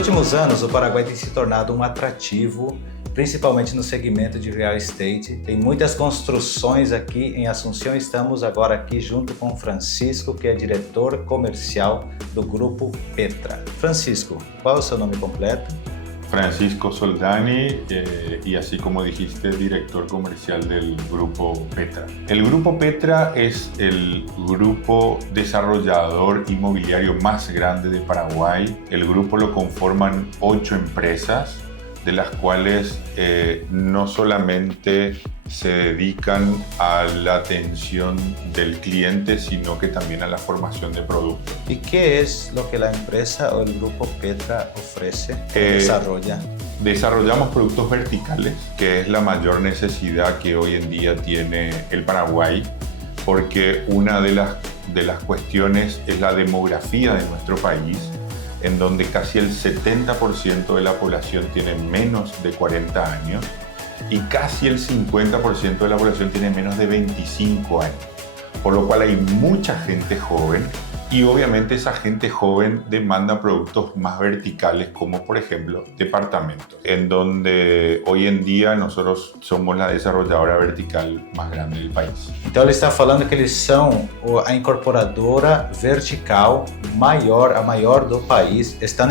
últimos anos, o Paraguai tem se tornado um atrativo, principalmente no segmento de real estate. Tem muitas construções aqui em Assunção. Estamos agora aqui junto com o Francisco, que é diretor comercial do Grupo Petra. Francisco, qual é o seu nome completo? Francisco Soldani, y así como dijiste, director comercial del Grupo Petra. El Grupo Petra es el grupo desarrollador inmobiliario más grande de Paraguay. El grupo lo conforman 8 empresas, de las cuales no solamente se dedican a la atención del cliente, sino que también a la formación de productos. ¿Y qué es lo que la empresa o el Grupo Petra ofrece o desarrolla? Desarrollamos productos verticales, que es la mayor necesidad que hoy en día tiene el Paraguay, porque una de las cuestiones es la demografía de nuestro país, en donde casi el 70% de la población tiene menos de 40 años y casi el 50% de la población tiene menos de 25 años. Por lo cual hay mucha gente joven y obviamente esa gente joven demanda productos más verticales, como por ejemplo departamentos, en donde hoy en día nosotros somos la desarrolladora vertical más grande del país. Então ele está falando que eles são a incorporadora vertical a maior do país. Estão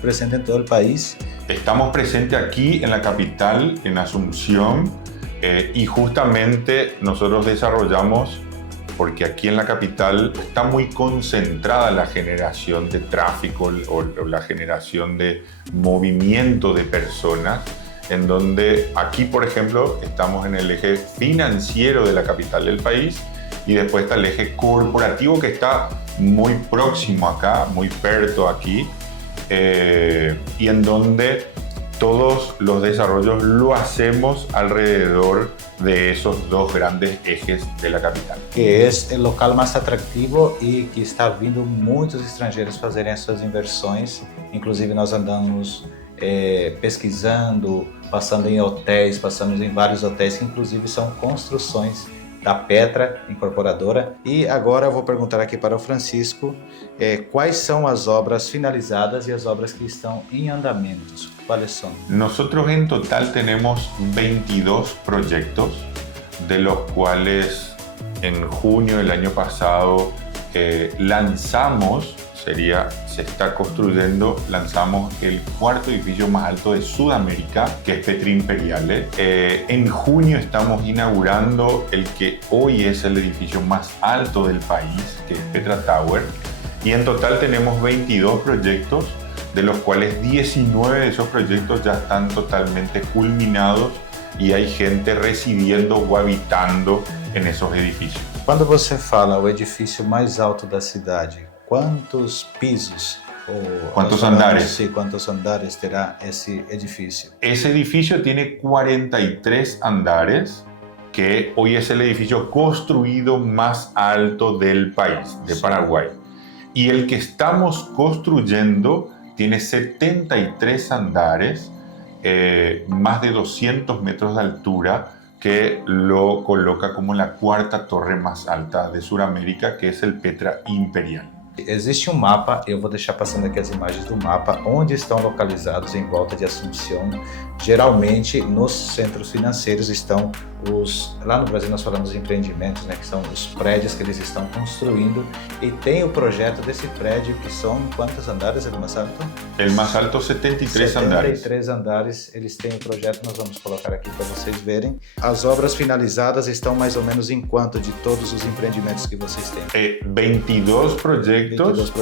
presente em todo o país. Estamos presentes aquí en la capital, en Asunción, y justamente nosotros desarrollamos, porque aquí en la capital está muy concentrada la generación de tráfico o la generación de movimiento de personas, en donde aquí, por ejemplo, estamos en el eje financiero de la capital del país y después está el eje corporativo que está muy próximo acá, muy perto aquí, y en donde todos los desarrollos lo hacemos alrededor de esos dos grandes ejes de la capital. Que es el local más atractivo y que está vindo muitos estrangeiros fazerem as suas inversões. Inclusive nós andamos pesquisando, passando em hotéis, passamos em vários hotéis que inclusive são construções da Petra, incorporadora. E agora eu vou perguntar aqui para o Francisco quais são as obras finalizadas e as obras que estão em andamento. ¿Cuáles son? Nosotros en total tenemos 22 proyectos, de los cuales en junio del año pasado lanzamos el cuarto edificio más alto de Sudamérica, que es Petra Imperiale. En junio estamos inaugurando el que hoy es el edificio más alto del país, que es Petra Tower. Y en total tenemos 22 proyectos, de los cuales 19 de esos proyectos ya están totalmente culminados y hay gente residiendo o habitando en esos edificios. Quando você fala o edifício mais alto da cidade, quantos pisos? ¿Cuántos andares? Sí, ¿cuántos andares terá ese edificio? Ese edificio tiene 43 andares, que hoy es el edificio construido más alto del país, de Paraguay. Y el que estamos construyendo tiene 73 andares, más de 200 metros de altura, que lo coloca como la cuarta torre más alta de Sudamérica, que es el Petra Imperial. Existe um mapa, eu vou deixar passando aqui as imagens do mapa, onde estão localizados em volta de Assunção. Geralmente, nos centros financeiros estão lá no Brasil nós falamos de empreendimentos, né, que são os prédios que eles estão construindo, e tem o projeto desse prédio que são quantos andares, ele mais alto? El más alto, 73 andares. 73 andares, eles têm o projeto, nós vamos colocar aqui para vocês verem. As obras finalizadas estão mais ou menos em quanto de todos os empreendimentos que vocês têm? 22 proyectos,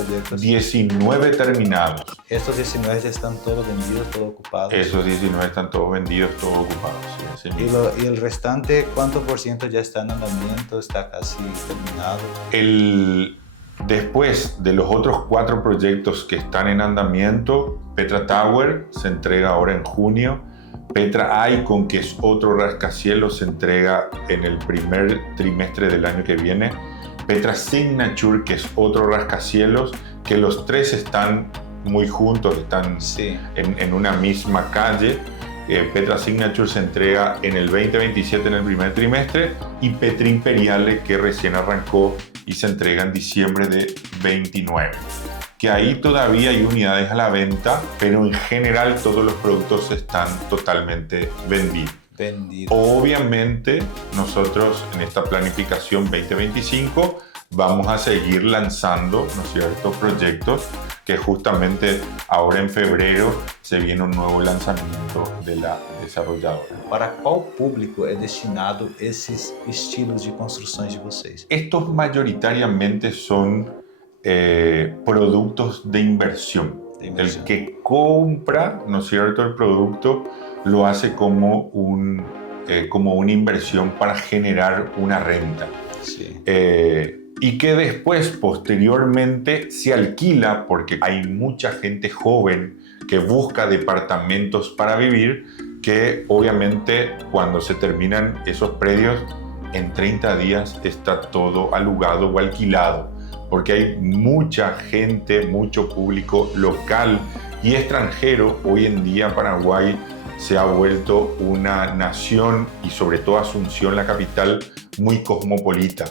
19 terminados. Estos 19 ya están todos vendidos, todos ocupados. Esos 19 están todos vendidos, todos ocupados. Sí, y el restante, ¿cuánto por ciento ya está en andamiento, está casi terminado? Después de los otros 4 proyectos que están en andamiento, Petra Tower se entrega ahora en junio. Petra Icon, que es otro rascacielos, se entrega en el primer trimestre del año que viene. Petra Signature, que es otro rascacielos, que los 3 están muy juntos, están en una misma calle. Petra Signature se entrega en el 2027 en el primer trimestre y Petra Imperiale, que recién arrancó y se entrega en diciembre de 29. que ahí todavía hay unidades a la venta, pero en general todos los productos están totalmente vendidos. Obviamente, nosotros en esta planificación 2025 vamos a seguir lanzando, ¿no es cierto?, proyectos que justamente ahora en febrero se viene un nuevo lanzamiento de la desarrolladora. Para qual público é destinado esses estilos de construções de vocês? Estos mayoritariamente son productos de inversión. El que compra, ¿no es cierto?, el producto lo hace como una inversión para generar una renta. Sí. Y que después, posteriormente, se alquila porque hay mucha gente joven que busca departamentos para vivir, que obviamente cuando se terminan esos predios, en 30 días está todo alugado o alquilado, porque hay mucha gente, mucho público local y extranjero. Hoy en día Paraguay se ha vuelto una nación, y sobre todo Asunción, la capital, muy cosmopolita.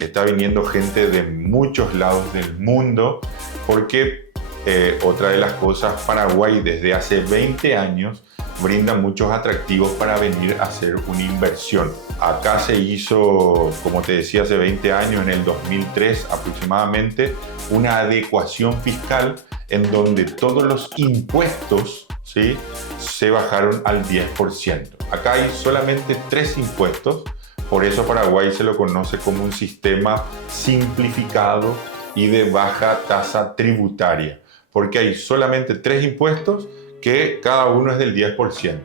Está viniendo gente de muchos lados del mundo porque otra de las cosas, Paraguay desde hace 20 años brinda muchos atractivos para venir a hacer una inversión. Acá se hizo, como te decía, hace 20 años, en el 2003 aproximadamente, una adecuación fiscal en donde todos los impuestos, ¿sí?, se bajaron al 10%. Acá hay solamente 3 impuestos. Por eso Paraguay se lo conoce como un sistema simplificado y de baja tasa tributaria, porque hay solamente 3 impuestos que cada uno es del 10%.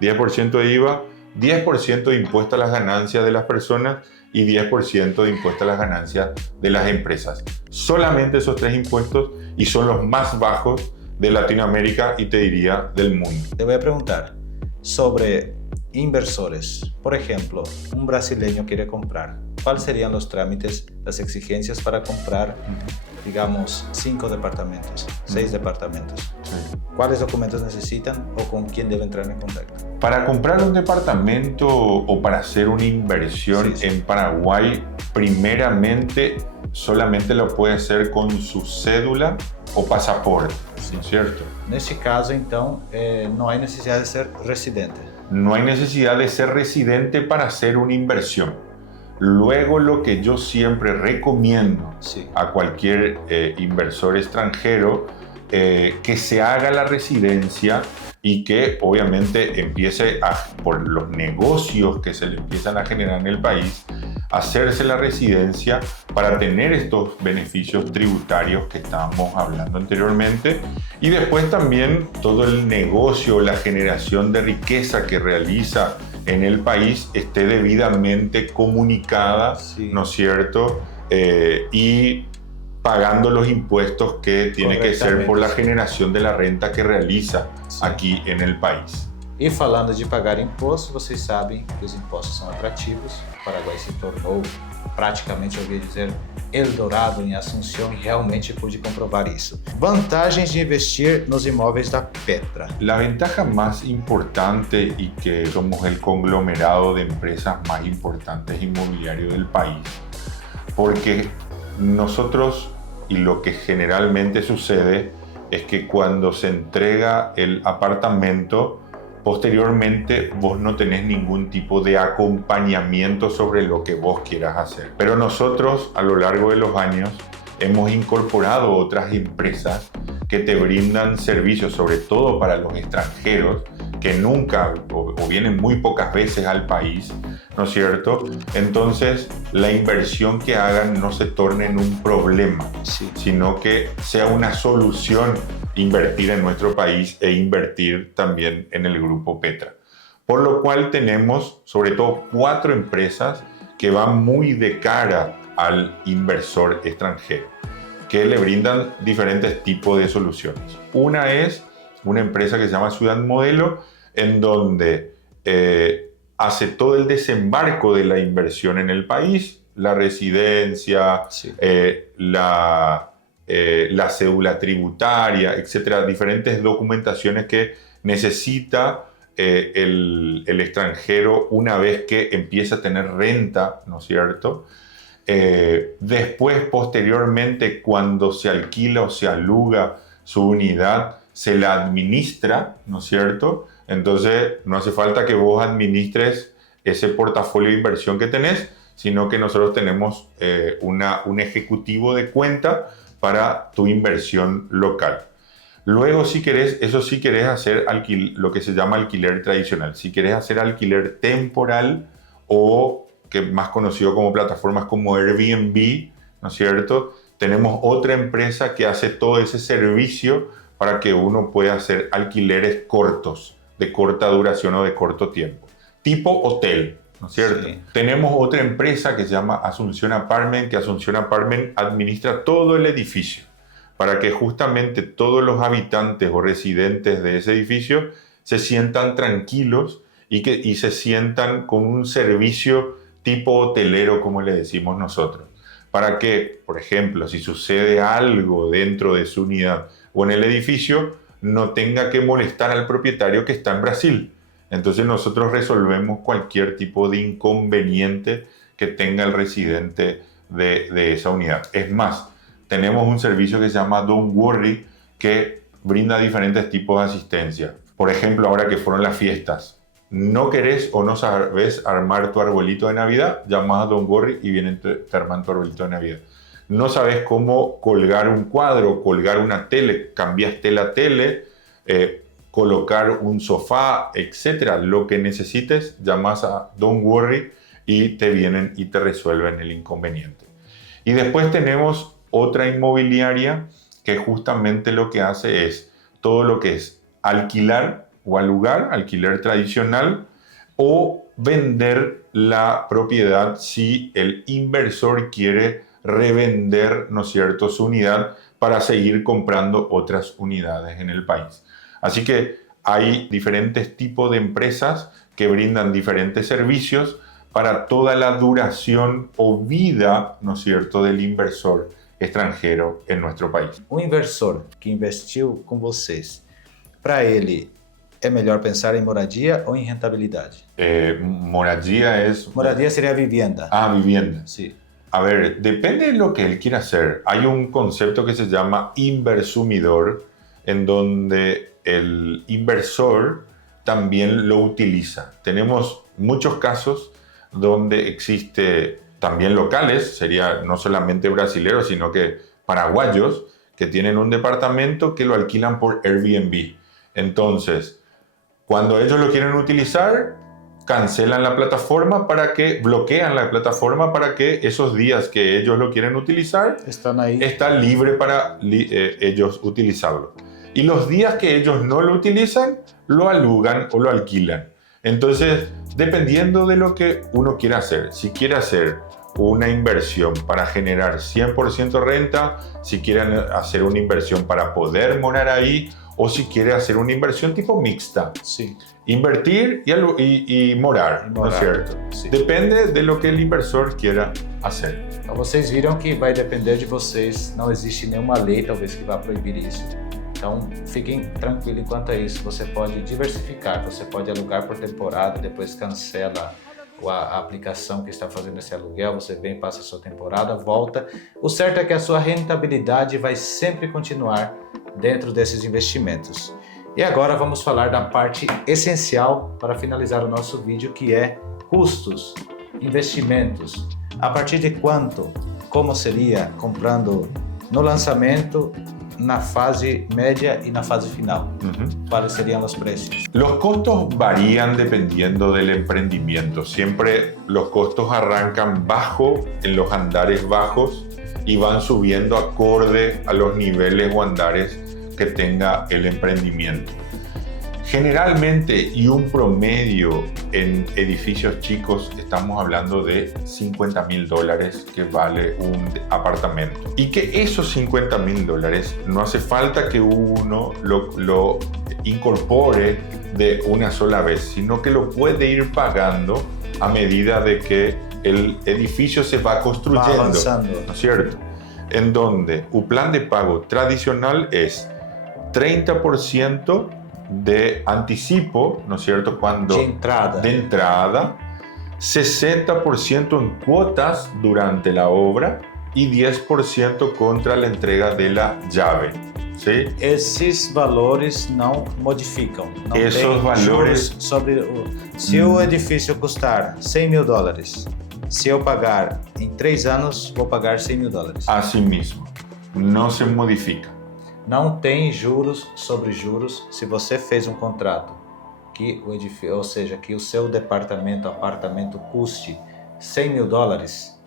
10% de IVA, 10% de impuesto a las ganancias de las personas y 10% de impuesto a las ganancias de las empresas. Solamente esos 3 impuestos, y son los más bajos de Latinoamérica y te diría del mundo. Te voy a preguntar sobre inversores. Por ejemplo, un brasileño quiere comprar. ¿Cuáles serían los trámites, las exigencias para comprar, digamos, 5 departamentos, 6 departamentos? Sí. ¿Cuáles documentos necesitan o con quién debe entrar en contacto? Para comprar un departamento o para hacer una inversión en Paraguay, primeramente solamente lo puede hacer con su cédula o pasaporte, ¿no es cierto? Neste caso, então, não há necessidade de ser residente. No hay necesidad de ser residente para hacer una inversión. Luego, lo que yo siempre recomiendo a cualquier inversor extranjero, que se haga la residencia y que obviamente empiece por los negocios que se le empiezan a generar en el país, hacerse la residencia para tener estos beneficios tributarios que estábamos hablando anteriormente, y después también todo el negocio, la generación de riqueza que realiza en el país esté debidamente comunicada, ¿no es cierto? Y pagando los impuestos que tiene que ser por la generación de la renta que realiza aquí en el país. E falando de pagar imposto, vocês sabem que os impostos são atrativos. O Paraguai se tornou, praticamente, eu ouvi dizer, Eldorado em Asunción, e realmente pude comprovar isso. Vantagens de investir nos imóveis da Petra. La ventaja más importante, y que somos el conglomerado de empresas más importantes inmobiliarios del país, porque nosotros, y lo que generalmente sucede, es que cuando se entrega el apartamento, posteriormente vos no tenés ningún tipo de acompañamiento sobre lo que vos quieras hacer. Pero nosotros, a lo largo de los años, hemos incorporado otras empresas que te brindan servicios, sobre todo para los extranjeros, que nunca o vienen muy pocas veces al país, ¿no es cierto? Entonces, la inversión que hagan no se torne en un problema, sino que sea una solución invertir en nuestro país e invertir también en el Grupo Petra. Por lo cual tenemos sobre todo 4 empresas que van muy de cara al inversor extranjero, que le brindan diferentes tipos de soluciones. Una es una empresa que se llama Ciudad Modelo, en donde hace todo el desembarco de la inversión en el país, la residencia, la cédula tributaria, etcétera, diferentes documentaciones que necesita el extranjero una vez que empieza a tener renta, ¿no es cierto? Después, posteriormente, cuando se alquila o se aluga su unidad, se la administra, ¿no es cierto? Entonces, no hace falta que vos administres ese portafolio de inversión que tenés, sino que nosotros tenemos un ejecutivo de cuenta para tu inversión local. Luego, si querés, eso sí querés hacer lo que se llama alquiler tradicional. Si querés hacer alquiler temporal o que más conocido como plataformas como Airbnb, ¿no es cierto? Tenemos otra empresa que hace todo ese servicio para que uno pueda hacer alquileres cortos, de corta duración o de corto tiempo. Tipo hotel, ¿no es cierto? Sí. Tenemos otra empresa que se llama Asunción Apartment, que Asunción Apartment administra todo el edificio para que justamente todos los habitantes o residentes de ese edificio se sientan tranquilos y se sientan con un servicio tipo hotelero, como le decimos nosotros. Para que, por ejemplo, si sucede algo dentro de su unidad o en el edificio, no tenga que molestar al propietario que está en Brasil. Entonces nosotros resolvemos cualquier tipo de inconveniente que tenga el residente de esa unidad. Es más, tenemos un servicio que se llama Don't Worry, que brinda diferentes tipos de asistencia. Por ejemplo, ahora que fueron las fiestas, no querés o no sabes armar tu arbolito de Navidad, llamas a Don't Worry y vienen te arman tu arbolito de Navidad. No sabes cómo colgar un cuadro, colgar una tele, cambiaste la tele, colocar un sofá, etc. Lo que necesites, llamas a Don't Worry y te vienen y te resuelven el inconveniente. Y después tenemos otra inmobiliaria que justamente lo que hace es todo lo que es alquilar o alugar, alquiler tradicional, o vender la propiedad si el inversor quiere revender, ¿no es cierto?, su unidad para seguir comprando otras unidades en el país. Así que hay diferentes tipos de empresas que brindan diferentes servicios para toda la duración o vida, ¿no es cierto?, del inversor extranjero en nuestro país. Um inversor que investiu com vocês, para ele é melhor pensar em moradia ou em rentabilidade? Moradia sería vivienda. Vivienda. Sí. A ver, depende de lo que él quiera hacer. Hay un concepto que se llama inversumidor, en donde el inversor también lo utiliza. Tenemos muchos casos donde existe también locales, sería no solamente brasileños, sino que paraguayos, que tienen un departamento que lo alquilan por Airbnb. Entonces, cuando ellos lo quieren utilizar, cancelan la plataforma bloquean la plataforma para que esos días que ellos lo quieren utilizar, está libre para ellos utilizarlo. Y los días que ellos no lo utilizan, lo alugan o lo alquilan. Entonces, dependiendo de lo que uno quiera hacer, si quiere hacer una inversión para generar 100% renta, si quieren hacer una inversión para poder morar ahí, o si quiere hacer una inversión tipo mixta. Sí. Invertir y morar, ¿no es cierto? Sí. Depende de lo que el inversor quiera hacer. Então vocês viram que vai depender de vocês, não existe nenhuma lei talvez que vá proibir isso. Então fiquem tranquilos enquanto a isso, você pode diversificar, você pode alugar por temporada, depois cancela a aplicação que está fazendo esse aluguel, você vem, passa a sua temporada, volta. O certo é que a sua rentabilidade vai sempre continuar dentro desses investimentos. E agora vamos falar da parte essencial para finalizar o nosso vídeo, que é custos, investimentos. A partir de quanto? Como seria comprando no lançamento, na fase média y na fase final? ¿Cuáles serían los precios? Los costos varían dependiendo del emprendimiento. Siempre los costos arrancan bajo, en los andares bajos, y van subiendo acorde a los niveles o andares que tenga el emprendimiento. Generalmente, y un promedio en edificios chicos, estamos hablando de $50.000 que vale un apartamento. Y que esos $50.000 no hace falta que uno lo incorpore de una sola vez, sino que lo puede ir pagando a medida de que el edificio se va construyendo. Va avanzando. ¿No es cierto? En donde un plan de pago tradicional es 30% de anticipo, ¿no es cierto? De entrada. 60% en cuotas durante la obra y 10% contra la entrega de la llave. ¿Sí? Esses valores não modificam. Não Esses tem valores juros sobre se o edifício custar $100 mil, se eu pagar em 3 anos, vou pagar $100 mil. Así mismo, no se modifica. Não tem juros sobre juros se você fez um contrato que o edifício, ou seja, que o seu apartamento custe $100 mil,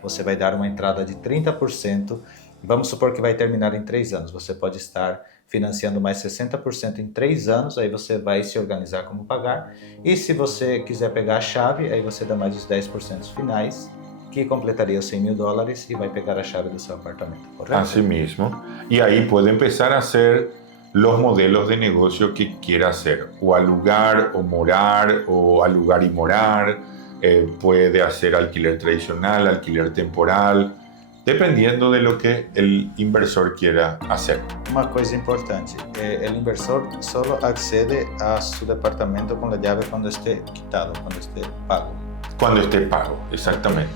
você vai dar uma entrada de 30%. Vamos supor que vai terminar em 3 anos. Você pode estar financiando mais 60% em 3 anos, aí você vai se organizar como pagar. E se você quiser pegar a chave, aí você dá mais os 10% finais, que completaria os $100 mil e vai pegar a chave do seu apartamento, correto? Así mismo. Y ahí puede empezar a hacer los modelos de negocio que quiera hacer. O alugar o morar, o alugar y morar. Puede hacer alquiler tradicional, alquiler temporal, dependiendo de lo que el inversor quiera hacer. Uma coisa importante, o inversor solo accede a su departamento con la llave cuando esté quitado, cuando esté pago. Cuando esté pago, exactamente.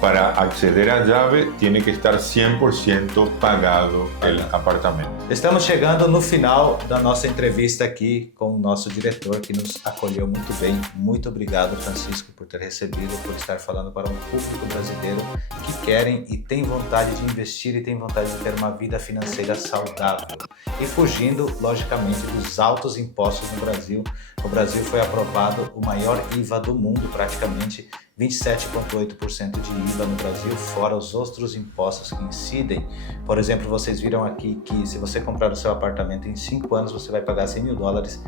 Para acceder a llave tiene que estar 100% pagado el apartamento. Estamos chegando no final da nossa entrevista aqui com o nosso diretor que nos acolheu muito bem. Muito obrigado, Francisco, por ter recebido, por estar falando para um público brasileiro que querem e tem vontade de investir e tem vontade de ter uma vida financeira saudável. E fugindo, logicamente, dos altos impostos no Brasil. O Brasil foi aprovado o maior IVA do mundo, praticamente 27,8% de IVA no Brasil, fora os outros impostos que incidem. Por exemplo, vocês viram aqui que se você comprar o seu apartamento em 5 anos, você vai pagar $100 mil.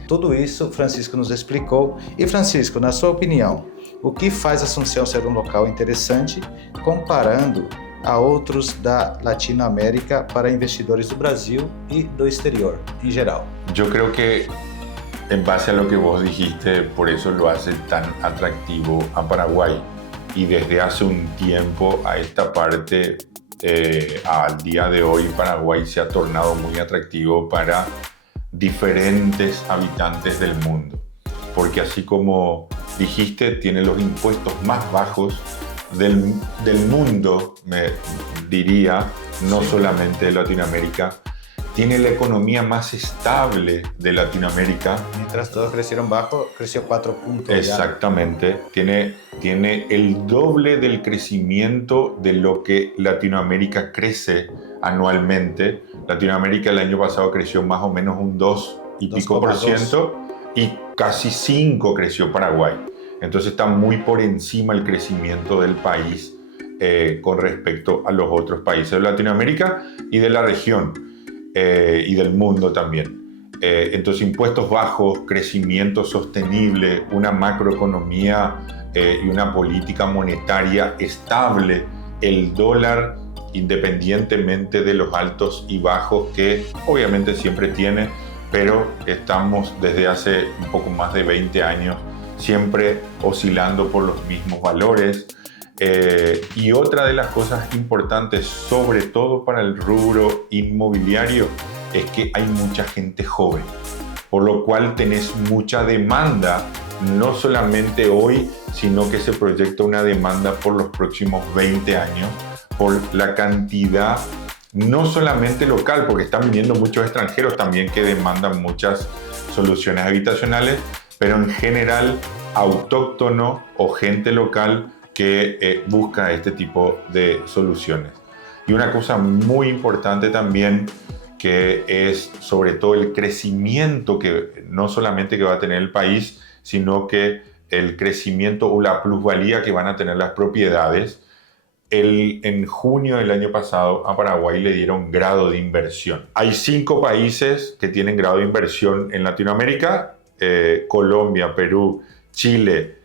Tudo isso Francisco nos explicou. E Francisco, na sua opinião, o que faz Assunção ser um local interessante comparando a outros da Latinoamérica para investidores do Brasil y do exterior en general? Yo creo que en base a lo que vos dijiste, por eso lo hace tan atractivo a Paraguay. Y desde hace un tiempo a esta parte, al día de hoy, Paraguay se ha tornado muy atractivo para diferentes habitantes del mundo. Porque así como dijiste, tiene los impuestos más bajos del mundo, me diría, no Sí. solamente de Latinoamérica. Tiene la economía más estable de Latinoamérica. Mientras todos crecieron bajo, creció 4 puntos. Exactamente. Tiene el doble del crecimiento de lo que Latinoamérica crece anualmente. Latinoamérica el año pasado creció más o menos un 2 y pico por ciento y casi 5 creció Paraguay. Entonces está muy por encima el crecimiento del país con respecto a los otros países de Latinoamérica y de la región. Y del mundo también. Entonces, impuestos bajos, crecimiento sostenible, una macroeconomía y una política monetaria estable, el dólar, independientemente de los altos y bajos que obviamente siempre tiene, pero estamos desde hace un poco más de 20 años siempre oscilando por los mismos valores. Y otra de las cosas importantes, sobre todo para el rubro inmobiliario, es que hay mucha gente joven, por lo cual tenés mucha demanda, no solamente hoy, sino que se proyecta una demanda por los próximos 20 años, por la cantidad, no solamente local, porque están viniendo muchos extranjeros también que demandan muchas soluciones habitacionales, pero en general autóctono o gente local que busca este tipo de soluciones. Y una cosa muy importante también, que es sobre todo el crecimiento que no solamente que va a tener el país, sino que el crecimiento o la plusvalía que van a tener las propiedades. En junio del año pasado a Paraguay le dieron grado de inversión. Hay 5 países que tienen grado de inversión en Latinoamérica: Colombia, Perú, Chile,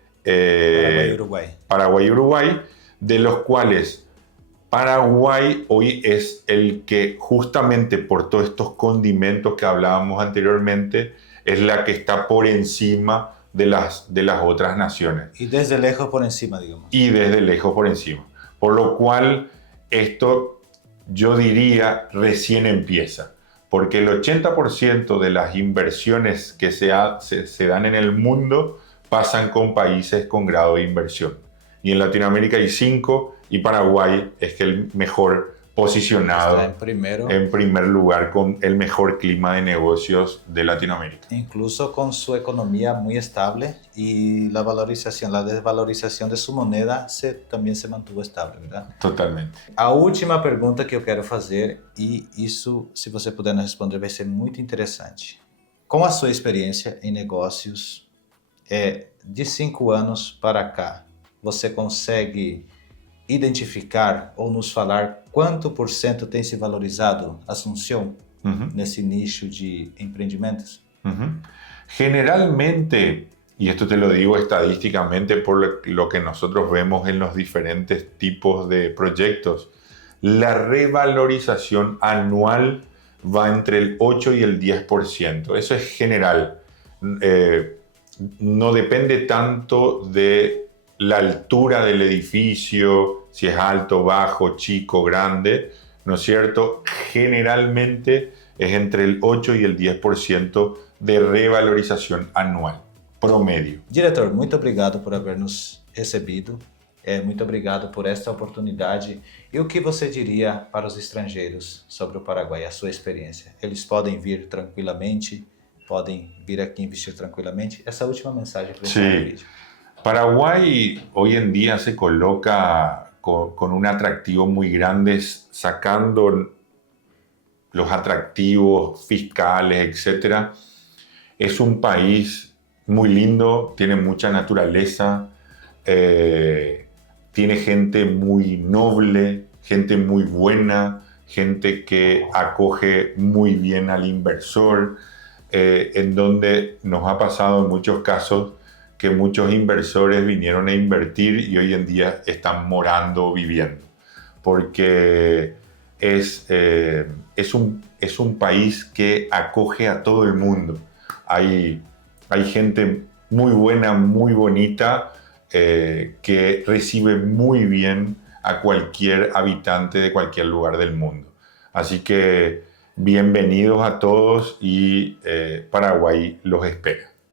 Paraguay y Uruguay, de los cuales Paraguay hoy es el que, justamente por todos estos condimentos que hablábamos anteriormente, es la que está por encima de las otras naciones. Y desde lejos por encima, digamos. Y desde lejos por encima. Por lo cual, esto yo diría recién empieza. Porque el 80% de las inversiones que se dan en el mundo pasan con países con grado de inversión. y en Latinoamérica hay 5, y Paraguay es el mejor posicionado en primer lugar con el mejor clima de negocios de Latinoamérica. Incluso con su economía muy estable y la desvalorización de su moneda también se mantuvo estable, ¿verdad? Totalmente. A última pergunta que eu quero fazer, e isso, se você puder nos responder, vai ser muito interessante. Com a sua experiência em negócios, de 5 anos para cá, você consegue identificar ou nos falar quanto por cento tem se valorizado Asunción nesse nicho de empreendimentos? Generalmente, y esto te lo digo estadísticamente por lo que nosotros vemos en los diferentes tipos de proyectos, la revalorización anual va entre el 8 y el 10%. Eso es general. No depende tanto de la altura del edificio, si es alto, bajo, chico, grande, ¿no es cierto? Generalmente es entre el 8 y el 10% de revalorización anual, promedio. Diretor, muito obrigado por haver nos recebido. Muito obrigado por esta oportunidade. E o que você diria para os estrangeiros sobre o Paraguai, a sua experiência? Eles podem vir tranquilamente, podem vir aqui investir tranquilamente? Essa última mensagem para encerrar o vídeo. Paraguay hoy en día se coloca con un atractivo muy grande, sacando los atractivos fiscales, etc. Es un país muy lindo, tiene mucha naturaleza, tiene gente muy noble, gente muy buena, gente que acoge muy bien al inversor, en donde nos ha pasado en muchos casos que muchos inversores vinieron a invertir y hoy en día están morando, viviendo, porque es un país que acoge a todo el mundo. Hay gente muy buena, muy bonita, que recibe muy bien a cualquier habitante de cualquier lugar del mundo. Así que bienvenidos a todos y Paraguay los espera.